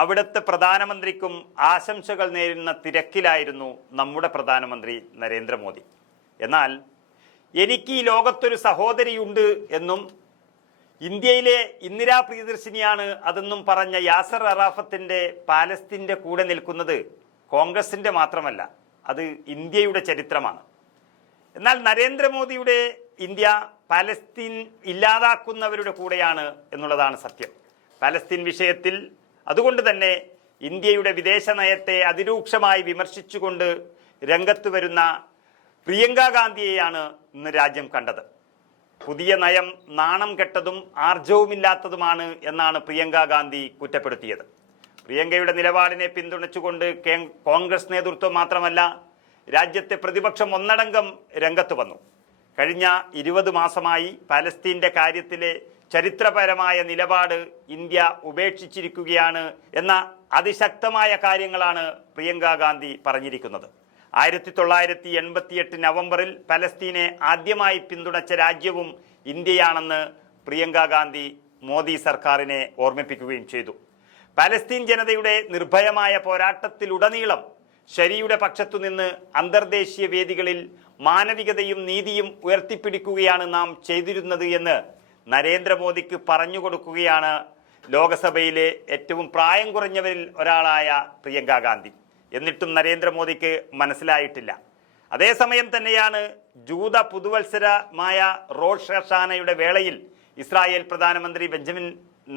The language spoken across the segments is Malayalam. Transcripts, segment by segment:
അവിടുത്തെ പ്രധാനമന്ത്രിക്കും ആശംസകൾ നേരുന്ന തിരക്കിലായിരുന്നു നമ്മുടെ പ്രധാനമന്ത്രി നരേന്ദ്രമോദി. എന്നാൽ എനിക്ക് ഈ ലോകത്തൊരു സഹോദരിയുണ്ട് എന്നും ഇന്ത്യയിലെ ഇന്ദിരാ പ്രിയദർശിനിയാണ് അതെന്നും പറഞ്ഞ യാസർ അറാഫത്തിന്റെ പാലസ്തീന്റെ കൂടെ നിൽക്കുന്നത് കോൺഗ്രസിന്റെ മാത്രമല്ല, അത് ഇന്ത്യയുടെ ചരിത്രമാണ്. എന്നാൽ നരേന്ദ്രമോദിയുടെ ഇന്ത്യ പാലസ്തീൻ ഇല്ലാതാക്കുന്നവരുടെ കൂടെയാണ് എന്നുള്ളതാണ് സത്യം. പാലസ്തീൻ വിഷയത്തിൽ അതുകൊണ്ട് തന്നെ ഇന്ത്യയുടെ വിദേശ നയത്തെ അതിരൂക്ഷമായി വിമർശിച്ചുകൊണ്ട് രംഗത്ത് വരുന്ന പ്രിയങ്ക ഗാന്ധിയെയാണ് ഇന്ന് രാജ്യം കണ്ടത്. പുതിയ നയം നാണം കെട്ടതും ആർജവുമില്ലാത്തതുമാണ് എന്നാണ് പ്രിയങ്ക ഗാന്ധി കുറ്റപ്പെടുത്തിയത്. പ്രിയങ്കയുടെ നിലപാടിനെ പിന്തുണച്ചുകൊണ്ട് കോൺഗ്രസ് നേതൃത്വം മാത്രമല്ല, രാജ്യത്തെ പ്രതിപക്ഷം ഒന്നടങ്കം രംഗത്ത് വന്നു. കഴിഞ്ഞ 20 മാസമായി പാലസ്തീൻ്റെ കാര്യത്തിലെ ചരിത്രപരമായ നിലപാട് ഇന്ത്യ ഉപേക്ഷിച്ചിരിക്കുകയാണ് എന്ന അതിശക്തമായ കാര്യങ്ങളാണ് പ്രിയങ്ക ഗാന്ധി പറഞ്ഞിരിക്കുന്നത്. 1988 നവംബറിൽ പലസ്തീനെ ആദ്യമായി പിന്തുണച്ച രാജ്യവും ഇന്ത്യയാണെന്ന് പ്രിയങ്ക ഗാന്ധി മോദി സർക്കാരിനെ ഓർമ്മിപ്പിക്കുകയും ചെയ്തു. പലസ്തീൻ ജനതയുടെ നിർഭയമായ പോരാട്ടത്തിലുടനീളം ശരിയുടെ പക്ഷത്തുനിന്ന് അന്തർദേശീയ വേദികളിൽ മാനവികതയും നീതിയും ഉയർത്തിപ്പിടിക്കുകയാണ് നാം ചെയ്തിരുന്നത് എന്ന് നരേന്ദ്രമോദിക്ക് പറഞ്ഞുകൊടുക്കുകയാണ് ലോകസഭയിലെ ഏറ്റവും പ്രായം കുറഞ്ഞവരിൽ ഒരാളായ പ്രിയങ്ക ഗാന്ധി. എന്നിട്ടും നരേന്ദ്രമോദിക്ക് മനസ്സിലായിട്ടില്ല. അതേസമയം തന്നെയാണ് ജൂത പുതുവത്സരമായ റോഷ് ഹഷാനയുടെ വേളയിൽ ഇസ്രായേൽ പ്രധാനമന്ത്രി ബെഞ്ചമിൻ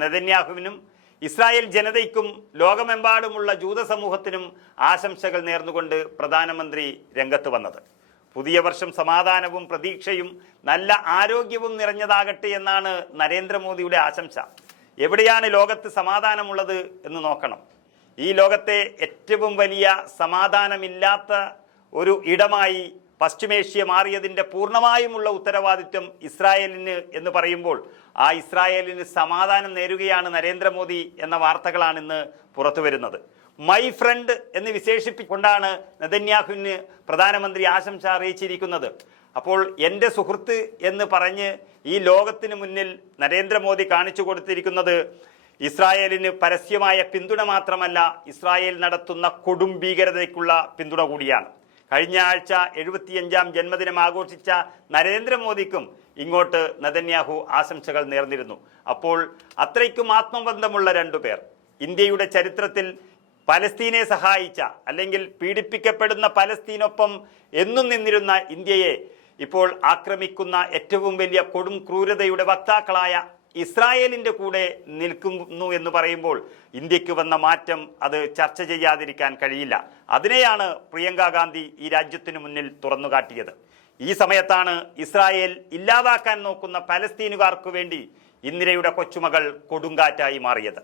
നെതന്യാഹുവിനും ഇസ്രായേൽ ജനതയ്ക്കും ലോകമെമ്പാടുമുള്ള ജൂത സമൂഹത്തിനും ആശംസകൾ നേർന്നുകൊണ്ട് പ്രധാനമന്ത്രി രംഗത്ത് വന്നത്. പുതിയ വർഷം സമാധാനവും പ്രതീക്ഷയും നല്ല ആരോഗ്യവും നിറഞ്ഞതാകട്ടെ എന്നാണ് നരേന്ദ്രമോദിയുടെ ആശംസ. എവിടെയാണ് ലോകത്ത് സമാധാനമുള്ളത് എന്ന് നോക്കണം. ഈ ലോകത്തെ ഏറ്റവും വലിയ സമാധാനമില്ലാത്ത ഒരു ഇടമായി പശ്ചിമേഷ്യ മാറിയതിൻ്റെ പൂർണ്ണമായുമുള്ള ഉത്തരവാദിത്വം ഇസ്രായേലിന് എന്ന് പറയുമ്പോൾ ആ ഇസ്രായേലിന് സമാധാനം നേരുകയാണ് നരേന്ദ്രമോദി എന്ന വാർത്തകളാണ് ഇന്ന് പുറത്തു വരുന്നത്. മൈ ഫ്രണ്ട് എന്ന് വിശേഷിപ്പിക്കൊണ്ടാണ് നെതന്യാഹുവിന് പ്രധാനമന്ത്രി ആശംസ അറിയിച്ചിരിക്കുന്നത്. അപ്പോൾ എൻ്റെ സുഹൃത്ത് എന്ന് പറഞ്ഞ് ഈ ലോകത്തിന് മുന്നിൽ നരേന്ദ്രമോദി കാണിച്ചു കൊടുത്തിരിക്കുന്നത് ഇസ്രായേലിന് പരസ്യമായ പിന്തുണ മാത്രമല്ല, ഇസ്രായേൽ നടത്തുന്ന കൊടും ഭീകരതയ്ക്കുള്ള പിന്തുണ കൂടിയാണ്. കഴിഞ്ഞ ആഴ്ച 75ാം ജന്മദിനം ആഘോഷിച്ച നരേന്ദ്രമോദിക്കും ഇങ്ങോട്ട് നെതന്യാഹു ആശംസകൾ നേർന്നിരുന്നു. അപ്പോൾ അത്രയ്ക്കും ആത്മബന്ധമുള്ള രണ്ടുപേർ ഇന്ത്യയുടെ ചരിത്രത്തിൽ പലസ്തീനെ സഹായിച്ച അല്ലെങ്കിൽ പീഡിപ്പിക്കപ്പെടുന്ന പലസ്തീനൊപ്പം എന്നും നിന്നിരുന്ന ഇന്ത്യയെ ഇപ്പോൾ ആക്രമിക്കുന്ന ഏറ്റവും വലിയ കൊടും ക്രൂരതയുടെ വക്താക്കളായ ഇസ്രായേലിൻ്റെ കൂടെ നിൽക്കുന്നു എന്ന് പറയുമ്പോൾ ഇന്ത്യക്ക് വന്ന മാറ്റം അത് ചർച്ച ചെയ്യാതിരിക്കാൻ കഴിയില്ല. അതിനെയാണ് പ്രിയങ്ക ഗാന്ധി ഈ രാജ്യത്തിനു മുന്നിൽ തുറന്നുകാട്ടിയത്. ഈ സമയത്താണ് ഇസ്രായേൽ ഇല്ലാതാക്കാൻ നോക്കുന്ന പലസ്തീനുകാർക്ക് വേണ്ടി ഇന്ദിരയുടെ കൊച്ചുമകൾ കൊടുങ്കാറ്റായി മാറിയത്.